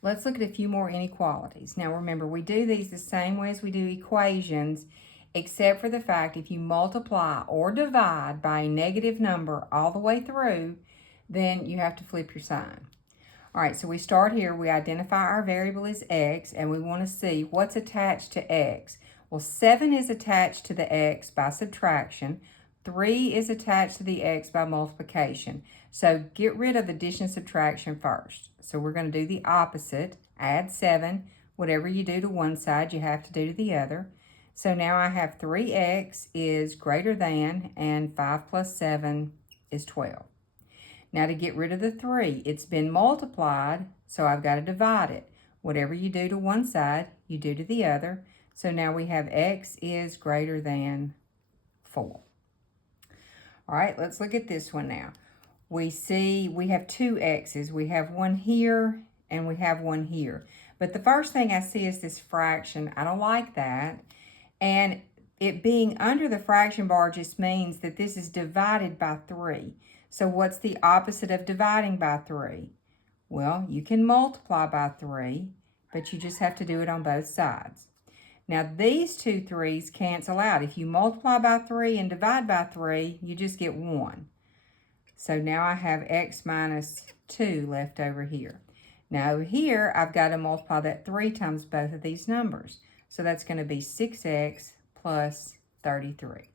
Let's look at a few more inequalities. Now remember, we do these the same way as we do equations, except for the fact if you multiply or divide by a negative number all the way through, then you have to flip your sign. All right, so we start here. We identify our variable as x, and we want to see what's attached to x. Well, 7 is attached to the x by subtraction. 3 is attached to the x by multiplication. So get rid of addition and subtraction first. So we're going to do the opposite. Add 7. Whatever you do to one side, you have to do to the other. So now I have 3x is greater than, and 5 plus 7 is 12. Now to get rid of the 3, it's been multiplied, so I've got to divide it. Whatever you do to one side, you do to the other. So now we have x is greater than 4. All right, let's look at this one now. We see we have two x's. We have one here and we have one here. But the first thing I see is this fraction. I don't like that. And it being under the fraction bar just means that this is divided by 3. So what's the opposite of dividing by 3? Well, you can multiply by 3, but you just have to do it on both sides. Now, these two 3's cancel out. If you multiply by 3 and divide by 3, you just get 1. So now I have x minus 2 left over here. Now over here, I've got to multiply that 3 times both of these numbers. So that's going to be 6x plus 33.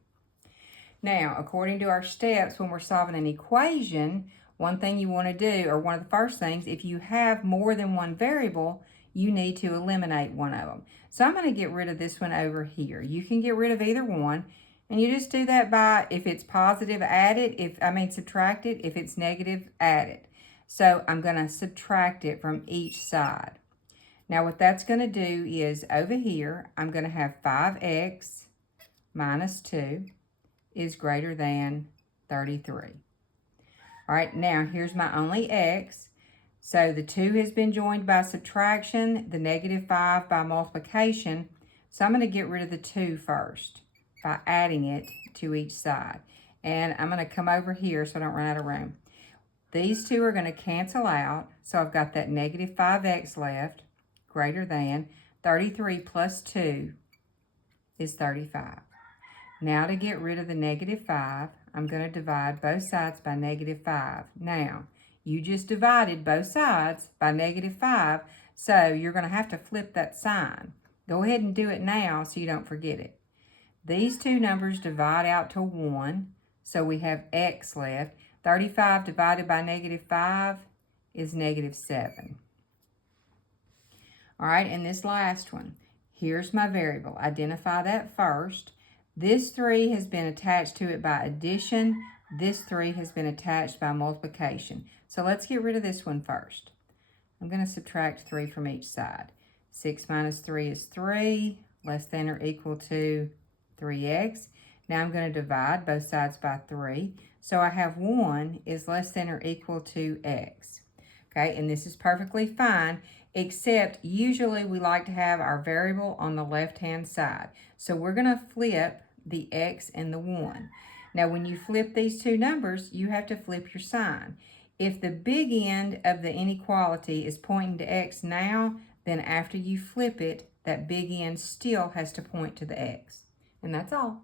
Now, according to our steps, when we're solving an equation, one thing you want to do, or one of the first things, if you have more than one variable, you need to eliminate one of them. So I'm going to get rid of this one over here. You can get rid of either one, and you just do that by, if it's positive, add it. Subtract it. If it's negative, add it. So I'm going to subtract it from each side. Now what that's going to do is, over here, I'm going to have 5x minus 2 is greater than 33. All right, now here's my only x. So the 2 has been joined by subtraction, the negative 5 by multiplication. So I'm going to get rid of the 2 first by adding it to each side. And I'm going to come over here so I don't run out of room. These two are going to cancel out. So I've got that negative 5x left, greater than 33 plus 2 is 35. Now to get rid of the negative 5, I'm going to divide both sides by negative 5. Now, you just divided both sides by negative 5, so you're going to have to flip that sign. Go ahead and do it now so you don't forget it. These two numbers divide out to 1, so we have x left. 35 divided by negative 5 is negative 7. All right, and this last one, here's my variable. Identify that first. This 3 has been attached to it by addition. This 3 has been attached by multiplication. So let's get rid of this one first. I'm going to subtract 3 from each side. 6 minus 3 is 3, less than or equal to 3x. Now I'm going to divide both sides by 3. So I have 1 is less than or equal to x. Okay, and this is perfectly fine, except usually we like to have our variable on the left-hand side. So we're going to flip the x and the 1. Now, when you flip these two numbers, you have to flip your sign. If the big end of the inequality is pointing to x now, then after you flip it, that big end still has to point to the x. And that's all.